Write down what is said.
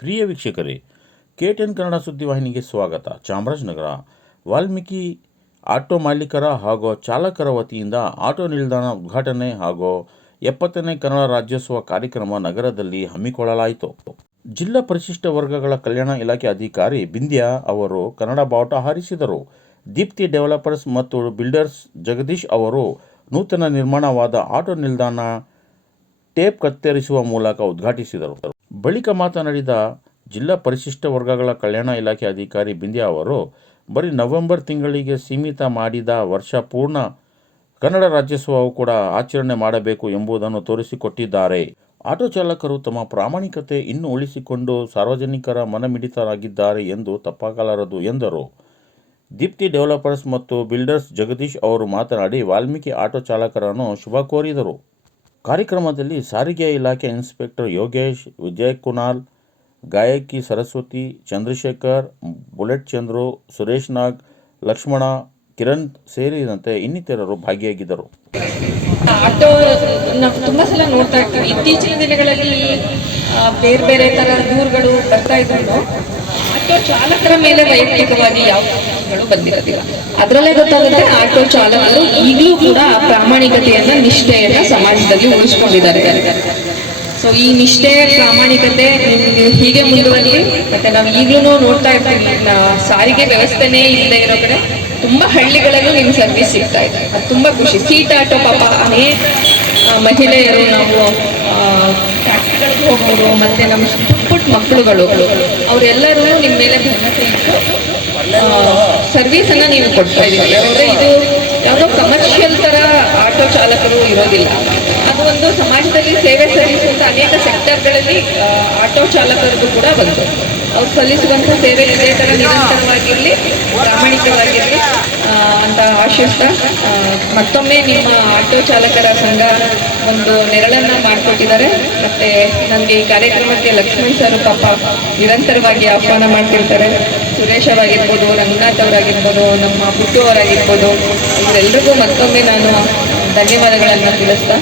ಪ್ರಿಯ ವೀಕ್ಷಕರೇ, KTN ಕನ್ನಡ ಸುದ್ದಿವಾಹಿನಿಗೆ ಸ್ವಾಗತ. Chamarajanagar Valmiki auto ಮಾಲೀಕರ ಹಾಗೂ ಚಾಲಕರ ವತಿಯಿಂದ ಆಟೋ ನಿಲ್ದಾಣ ಉದ್ಘಾಟನೆ ಹಾಗೂ 70ನೇ ಕನ್ನಡ ರಾಜ್ಯೋತ್ಸವ ಕಾರ್ಯಕ್ರಮ ನಗರದಲ್ಲಿ ಹಮ್ಮಿಕೊಳ್ಳಲಾಯಿತು. ಜಿಲ್ಲಾ ಪರಿಶಿಷ್ಟ ವರ್ಗಗಳ ಕಲ್ಯಾಣ ಇಲಾಖೆ ಅಧಿಕಾರಿ ಬಿಂದ್ಯಾ ಅವರು ಕನ್ನಡ ಬಾವುಟ ಹಾರಿಸಿದರು. ದೀಪ್ತಿ ಡೆವಲಪರ್ಸ್ ಮತ್ತು ಬಿಲ್ಡರ್ಸ್ ಜಗದೀಶ್ ಅವರು ನೂತನ ನಿರ್ಮಾಣವಾದ ಆಟೋ ನಿಲ್ದಾಣ ಟೇಪ್ ಕತ್ತರಿಸುವ ಮೂಲಕ ಉದ್ಘಾಟಿಸಿದರು. ಬಳಿಕ ಮಾತನಾಡಿದ ಜಿಲ್ಲಾ ಪರಿಶಿಷ್ಟ ವರ್ಗಗಳ ಕಲ್ಯಾಣ ಇಲಾಖೆ ಅಧಿಕಾರಿ ಬಿಂದ್ಯಾ ಅವರು, ಬರೀ ನವೆಂಬರ್ ತಿಂಗಳಿಗೆ ಸೀಮಿತ ಮಾಡಿದ ವರ್ಷ ಪೂರ್ಣ ಕನ್ನಡ ರಾಜ್ಯೋತ್ಸವವು ಕೂಡ ಆಚರಣೆ ಮಾಡಬೇಕು ಎಂಬುದನ್ನು ತೋರಿಸಿಕೊಟ್ಟಿದ್ದಾರೆ. ಆಟೋ ಚಾಲಕರು ತಮ್ಮ ಪ್ರಾಮಾಣಿಕತೆ ಇನ್ನೂ ಉಳಿಸಿಕೊಂಡು ಸಾರ್ವಜನಿಕರ ಮನಮಿಡಿತರಾಗಿದ್ದಾರೆ ಎಂದು ತಪ್ಪಾಗಲಾರದು ಎಂದರು. ದೀಪ್ತಿ ಡೆವಲಪರ್ಸ್ ಮತ್ತು ಬಿಲ್ಡರ್ಸ್ ಜಗದೀಶ್ ಅವರು ಮಾತನಾಡಿ ವಾಲ್ಮೀಕಿ ಆಟೋ ಚಾಲಕರನ್ನು ಶುಭ ಕೋರಿದರು. ಕಾರ್ಯಕ್ರಮದಲ್ಲಿ ಸಾರಿಗೆ ಇಲಾಖೆ ಇನ್ಸ್ಪೆಕ್ಟರ್ ಯೋಗೇಶ್, ವಿಜಯಕುಮಾರ್, ಗಾಯಕಿ ಸರಸ್ವತಿ, ಚಂದ್ರಶೇಖರ್, ಬುಲೆಟ್ ಚಂದ್ರು, ಸುರೇಶ್ ನಾಗ್, ಲಕ್ಷ್ಮಣ, ಕಿರಣ್ ಸೇರಿದಂತೆ ಇನ್ನಿತರರು ಭಾಗಿಯಾಗಿದ್ದರು. ಆಟೋ ನಾವು ತುಂಬ ಸಲ ನೋಡ್ತಾ ಇರ್ತೀವಿ. ಇತ್ತೀಚಿನ ದಿನಗಳಲ್ಲಿ ಬೇರೆ ಬೇರೆ ಥರ ದೂರುಗಳು ಬರ್ತಾ ಇದ್ರು. ಆಟೋ ಚಾಲಕರ ಮೇಲೆ ವೈಯಕ್ತಿಕವಾಗಿ ಯಾವ ಬಂದಿರೋದಿಲ್ಲ. ಅದರಲ್ಲೇ ಗೊತ್ತಾಗುತ್ತೆ ಆಟೋ ಚಾಲಕರು ಈಗಲೂ ಕೂಡ ಪ್ರಾಮಾಣಿಕತೆಯನ್ನ, ನಿಷ್ಠೆಯನ್ನ ಸಮಾಜದಲ್ಲಿ ಉಳಿಸ್ಕೊಂಡಿದ್ದಾರೆ. ಸೊ ಈ ನಿಷ್ಠೆ, ಪ್ರಾಮಾಣಿಕತೆ ನಿಮ್ಗೆ ಹೀಗೆ ಮುಂದುವರಲಿ. ಮತ್ತೆ ನಾವು ಈಗಲೂ ನೋಡ್ತಾ ಇರ್ತೀವಿ, ಸಾರಿಗೆ ವ್ಯವಸ್ಥೆನೇ ಇಲ್ಲದೆ ಇರೋ ಕಡೆ ತುಂಬಾ ಹಳ್ಳಿಗಳಲ್ಲೂ ನಿಮ್ಗೆ ಸರ್ವಿಸ್ ಸಿಗ್ತಾ ಇದೆ. ಅದು ತುಂಬಾ ಖುಷಿ. ಸೀಟ್ ಆಟೋ ಪಾಪ ಅನೇಕ ಮಹಿಳೆಯರು, ನಾವು ಫ್ಯಾಕ್ಟ್ರಿಗಳಿಗೆ ಹೋಗೋರು, ಮತ್ತೆ ನಮ್ಮ ಪುಟ್ಟ ಮಕ್ಕಳುಗಳು, ಅವರೆಲ್ಲರೂ ನಿಮ್ಮ ಮೇಲೆ ಭರವಸೆ ಇಟ್ಟು ಸರ್ವಿಸ್ ಅನ್ನ ನೀವು ಕೊಡ್ತಾ ಇದ್ದೀವಿ. ಅಂದ್ರೆ ಇದು ಯಾವುದೋ ಕಮರ್ಷಿಯಲ್ ತರ ಆಟೋ ಚಾಲಕರು ಇರೋದಿಲ್ಲ. ಅದು ಒಂದು ಸಮಾಜದಲ್ಲಿ ಸೇವೆ ಸಲ್ಲಿಸುವಂತ ಅನೇಕ ಸೆಕ್ಟರ್ಗಳಲ್ಲಿ ಆಟೋ ಚಾಲಕರದ್ದು ಕೂಡ ಬಂತು. ಅವ್ರು ಸಲ್ಲಿಸುವಂತ ಸೇವೆ ಇದೇ ತರ ನಿರಂತರವಾಗಿರಲಿ, ಪ್ರಾಮಾಣಿಕವಾಗಿರಲಿ ಅಂತ ಆಶಿಸ್ತಾ, ಮತ್ತೊಮ್ಮೆ ನಿಮ್ಮ ಆಟೋ ಚಾಲಕರ ಸಂಘ ಒಂದು ನೆರಳನ್ನ ಮಾಡಿಕೊಟ್ಟಿದ್ದಾರೆ. ಮತ್ತೆ ನನಗೆ ಈ ಕಾರ್ಯಕ್ರಮಕ್ಕೆ ಲಕ್ಷ್ಮಣ್ ಸರ್ ಪಾಪ ನಿರಂತರವಾಗಿ ಆಹ್ವಾನ ಮಾಡ್ತಿರ್ತಾರೆ. ಸುರೇಶ್ ಅವರಾಗಿರ್ಬೋದು, ರಂಗನಾಥ್ ಅವರಾಗಿರ್ಬೋದು, ನಮ್ಮ ಪುಟ್ಟು ಅವರಾಗಿರ್ಬೋದು, ಇವರೆಲ್ಲರಿಗೂ ಮತ್ತೊಮ್ಮೆ ನಾನು ಧನ್ಯವಾದಗಳನ್ನು ತಿಳಿಸ್ತಾ